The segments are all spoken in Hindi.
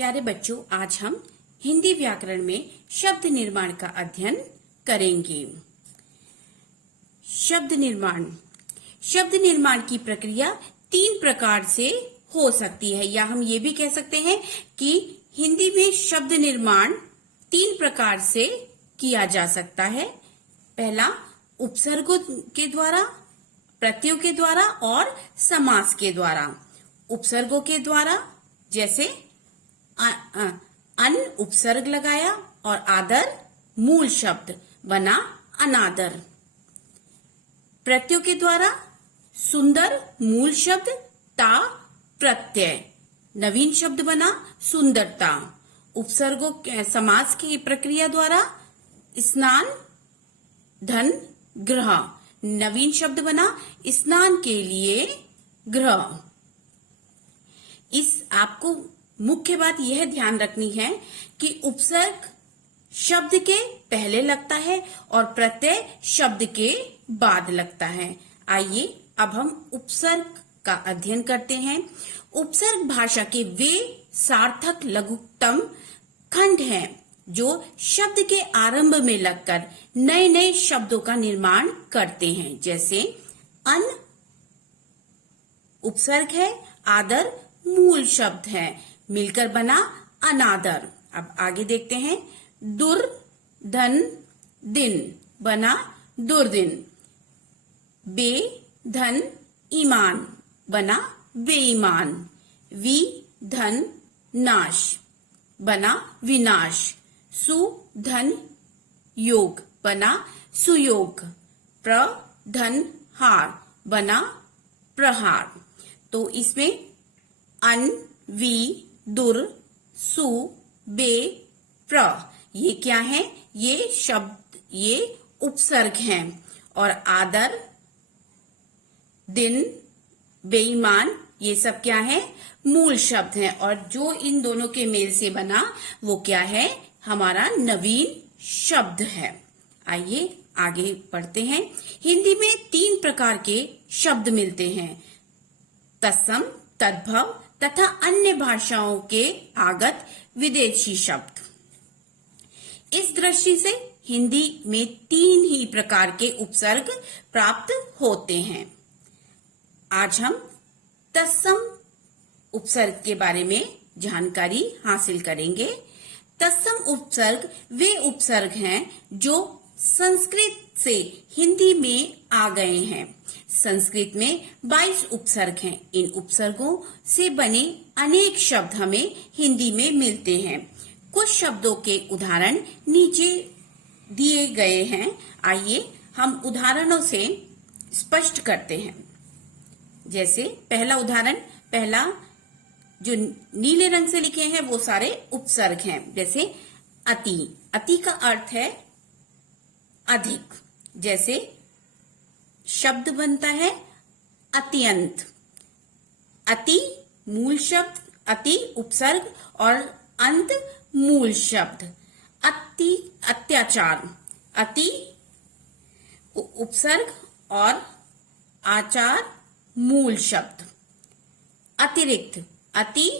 प्यारे बच्चों, आज हम हिंदी व्याकरण में शब्द निर्माण का अध्ययन करेंगे। शब्द निर्माण की प्रक्रिया 3 प्रकार से हो सकती है, या हम ये भी कह सकते हैं कि हिंदी में शब्द निर्माण 3 प्रकार से किया जा सकता है। पहला उपसर्गों के द्वारा, प्रत्ययों के द्वारा और समास के द्वारा। उपसर्गों के द्वारा जैसे अन उपसर्ग लगाया और आदर मूल शब्द बना अनादर। प्रत्ययों के द्वारा सुंदर मूल शब्द ता प्रत्यय, नवीन शब्द बना सुंदरता। उपसर्गों समास की प्रक्रिया द्वारा स्नान धन ग्रह, नवीन शब्द बना स्नान के लिए ग्रह। इस आपको मुख्य बात यह ध्यान रखनी है कि उपसर्ग शब्द के पहले लगता है और प्रत्यय शब्द के बाद लगता है। आइए अब हम उपसर्ग का अध्ययन करते हैं। उपसर्ग भाषा के वे सार्थक लघुत्तम खंड हैं जो शब्द के आरंभ में लगकर नए नए शब्दों का निर्माण करते हैं। जैसे अन उपसर्ग है, आदर मूल शब्द है, मिलकर बना अनादर। अब आगे देखते हैं। दुर धन दिन बना दुर्दिन। बे धन ईमान बना बेईमान। वि धन नाश बना विनाश। सु धन योग बना सुयोग। प्र धन हार बना प्रहार। तो इसमें अन वि दुर सु बे प्र ये क्या है? ये शब्द, ये उपसर्ग हैं। और आदर दिन बेईमान ये सब क्या है? मूल शब्द हैं। और जो इन दोनों के मेल से बना वो क्या है? हमारा नवीन शब्द है। आइए आगे पढ़ते हैं। हिंदी में 3 प्रकार के शब्द मिलते हैं, तत्सम, तद्भव तथा अन्य भाषाओं के आगत विदेशी शब्द। इस दृष्टि से हिंदी में 3 ही प्रकार के उपसर्ग प्राप्त होते हैं। आज हम तत्सम उपसर्ग के बारे में जानकारी हासिल करेंगे। तत्सम उपसर्ग वे उपसर्ग हैं जो संस्कृत से हिंदी में आ गए हैं। संस्कृत में 22 उपसर्ग हैं। इन उपसर्गों से बने अनेक शब्द हमें हिंदी में मिलते हैं। कुछ शब्दों के उदाहरण नीचे दिए गए हैं। आइए हम उदाहरणों से स्पष्ट करते हैं। जैसे पहला उदाहरण, पहला जो नीले रंग से लिखे हैं वो सारे उपसर्ग हैं। जैसे अति, अति का अर्थ है अधिक। जैसे शब्द बनता है अत्यंत। अति मूल शब्द, अति उपसर्ग और अंत मूल शब्द। अति अत्याचार, अति उपसर्ग और आचार मूल शब्द। अतिरिक्त, अति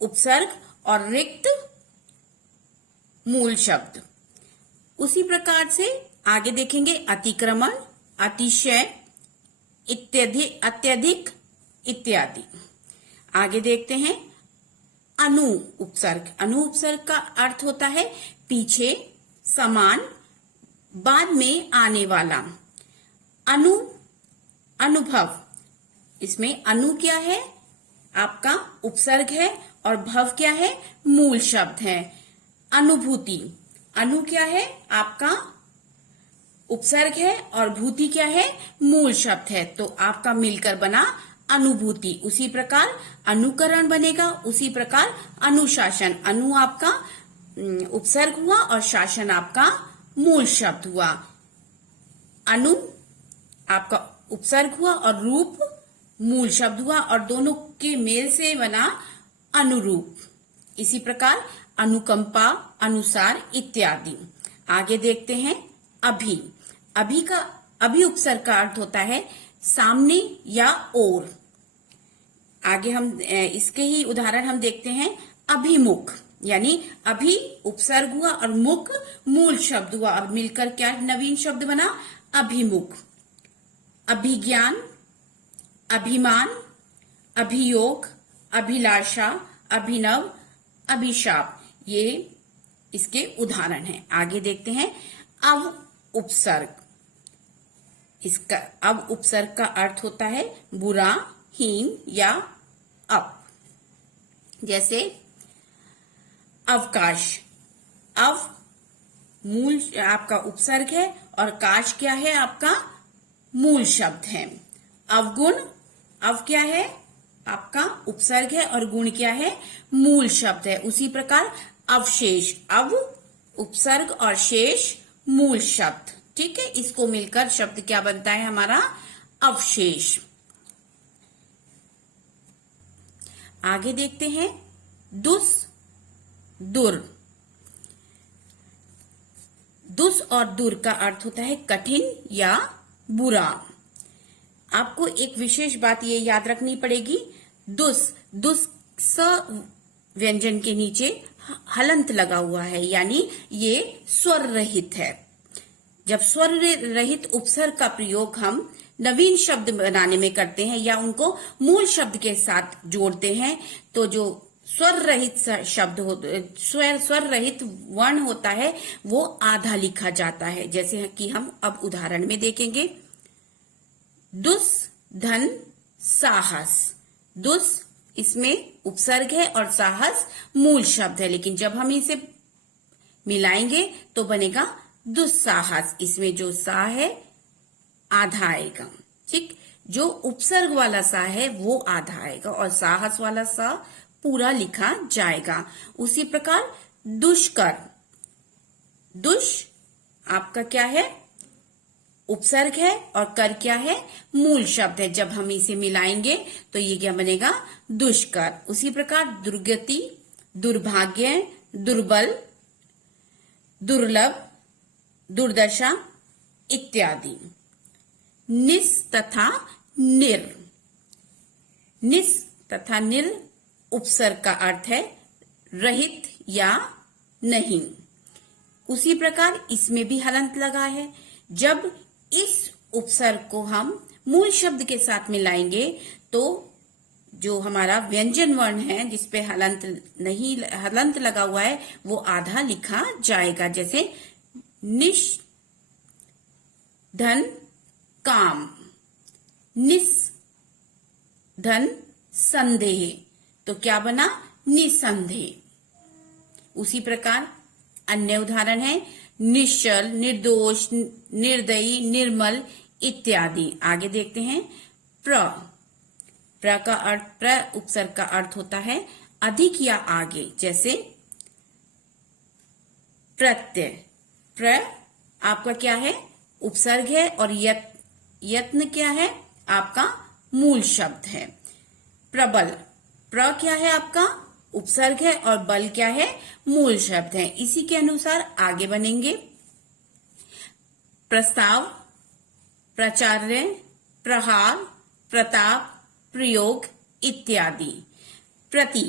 उपसर्ग और रिक्त मूल शब्द। उसी प्रकार से आगे देखेंगे अतिक्रमण, अतिशय, अत्यधिक इत्यादि। आगे देखते हैं अनु उपसर्ग। अनु उपसर्ग का अर्थ होता है पीछे, समान, बाद में आने वाला। अनु अनुभव, इसमें अनु क्या है? आपका उपसर्ग है और भव क्या है? मूल शब्द है। अनुभूति, अनु क्या है? आपका उपसर्ग है और भूति क्या है? मूल शब्द है। तो आपका मिलकर बना अनुभूति। उसी प्रकार अनुकरण बनेगा, उसी प्रकार अनुशासन। अनु आपका उपसर्ग हुआ और शासन आपका मूल शब्द हुआ। अनु आपका उपसर्ग हुआ और रूप मूल शब्द हुआ और दोनों के मेल से बना अनुरूप। इसी प्रकार अनुकंपा, अनुसार इत्यादि। आगे देखते हैं अभी। अभी उपसर्ग का अर्थ होता है सामने या ओर। आगे हम इसके ही उदाहरण हम देखते हैं। अभिमुख, यानी अभी उपसर्ग हुआ और मुख मूल शब्द हुआ और मिलकर क्या नवीन शब्द बना, अभिमुख। अभिज्ञान, अभिमान, अभियोग, अभिलाषा, अभिनव, अभिशाप, ये इसके उदाहरण हैं। आगे देखते हैं अव उपसर्ग। इसका अव उपसर्ग का अर्थ होता है बुरा, हीन या अप। जैसे अवकाश, अव मूल आपका उपसर्ग है और काश क्या है, आपका मूल शब्द है। अवगुण, अव क्या है, आपका उपसर्ग है और गुण क्या है, मूल शब्द है। उसी प्रकार अवशेष, अव उपसर्ग और शेष मूल शब्द, ठीक है। इसको मिलकर शब्द क्या बनता है हमारा, अवशेष। आगे देखते हैं दुस, दुर। दुस और दुर का अर्थ होता है कठिन या बुरा। आपको एक विशेष बात ये याद रखनी पड़ेगी, दुस, दुस स व्यंजन के नीचे हलंत लगा हुआ है, यानी ये स्वर रहित है। जब स्वर रहित उपसर्ग का प्रयोग हम नवीन शब्द बनाने में करते हैं या उनको मूल शब्द के साथ जोड़ते हैं, तो जो स्वर रहित शब्द हो, स्वर रहित वर्ण होता है वो आधा लिखा जाता है। जैसे कि हम अब उदाहरण में देखेंगे, दुस धन साहस। दुस इसमें उपसर्ग है और साहस मूल शब्द है, लेकिन जब हम इसे मिलाएंगे तो बनेगा दुस्साहस। इसमें जो सा है आधा आएगा, ठीक। जो उपसर्ग वाला सा है वो आधा आएगा और साहस वाला सा पूरा लिखा जाएगा। उसी प्रकार दुष्कर, दुष आपका क्या है, उपसर्ग है और कर क्या है, मूल शब्द है। जब हम इसे मिलाएंगे तो ये क्या बनेगा, दुष्कर। उसी प्रकार दुर्गति, दुर्भाग्य, दुर्बल, दुर्लभ, दुर्दशा इत्यादि। निस तथा निर, निस तथा निर उपसर्ग का अर्थ है रहित या नहीं। उसी प्रकार इसमें भी हलंत लगा है। जब इस उपसर्ग को हम मूल शब्द के साथ मिलाएंगे तो जो हमारा व्यंजन वर्ण है जिसपे हलंत लगा हुआ है वो आधा लिखा जाएगा। जैसे निश धन काम, निस धन संदेह, तो क्या बना, निसंदेह। उसी प्रकार अन्य उदाहरण है निश्चल, निर्दोष, निर्दयी, निर्मल इत्यादि। आगे देखते हैं प्र। प्र का अर्थ, प्र उपसर्ग का अर्थ होता है अधिक या आगे। जैसे प्रत्यय, प्र आपका क्या है, उपसर्ग है और यत्न क्या है, आपका मूल शब्द है। प्रबल, प्र क्या है आपका उपसर्ग है और बल क्या है, मूल शब्द है। इसी के अनुसार आगे बनेंगे प्रस्ताव, प्राचार्य, प्रहार, प्रताप, प्रयोग इत्यादि। प्रति,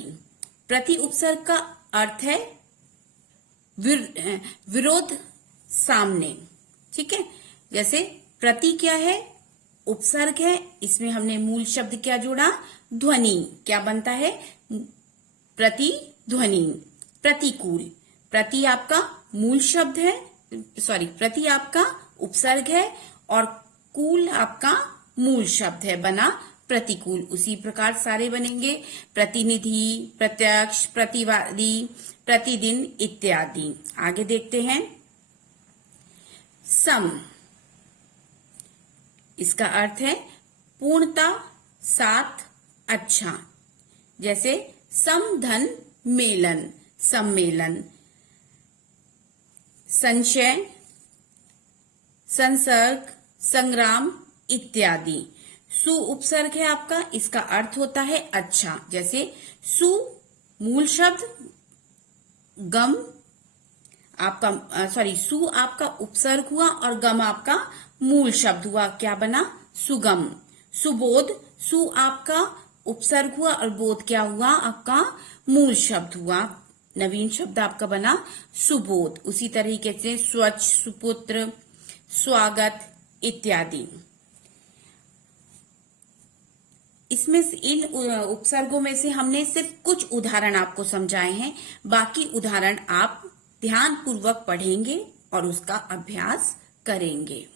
प्रति उपसर्ग का अर्थ है विरोध, सामने, ठीक है। जैसे प्रति क्या है, उपसर्ग है, इसमें हमने मूल शब्द क्या जोड़ा, ध्वनि। क्या बनता है, प्रति ध्वनि। प्रतिकूल, प्रति आपका मूल शब्द है, प्रति आपका उपसर्ग है और कूल आपका मूल शब्द है, बना प्रतिकूल। उसी प्रकार सारे बनेंगे प्रतिनिधि, प्रत्यक्ष, प्रतिवादी, प्रतिदिन इत्यादि। आगे देखते हैं सम। इसका अर्थ है पूर्णता, साथ, अच्छा। जैसे समधन मेलन, सम्मेलन। संशय, संसर्ग, संग्राम इत्यादि। सु उपसर्ग है आपका, इसका अर्थ होता है अच्छा। जैसे सु मूल शब्द, गम आपका सु आपका उपसर्ग हुआ और गम आपका मूल शब्द हुआ, क्या बना, सुगम। सुबोध, सु आपका उपसर्ग हुआ और बोध क्या हुआ, आपका मूल शब्द हुआ। नवीन शब्द आपका बना सुबोध। उसी तरीके से स्वच्छ, सुपुत्र, स्वागत इत्यादि। इसमें इन उपसर्गों में से हमने सिर्फ कुछ उदाहरण आपको समझाए हैं, बाकी उदाहरण आप ध्यान पूर्वक पढ़ेंगे और उसका अभ्यास करेंगे।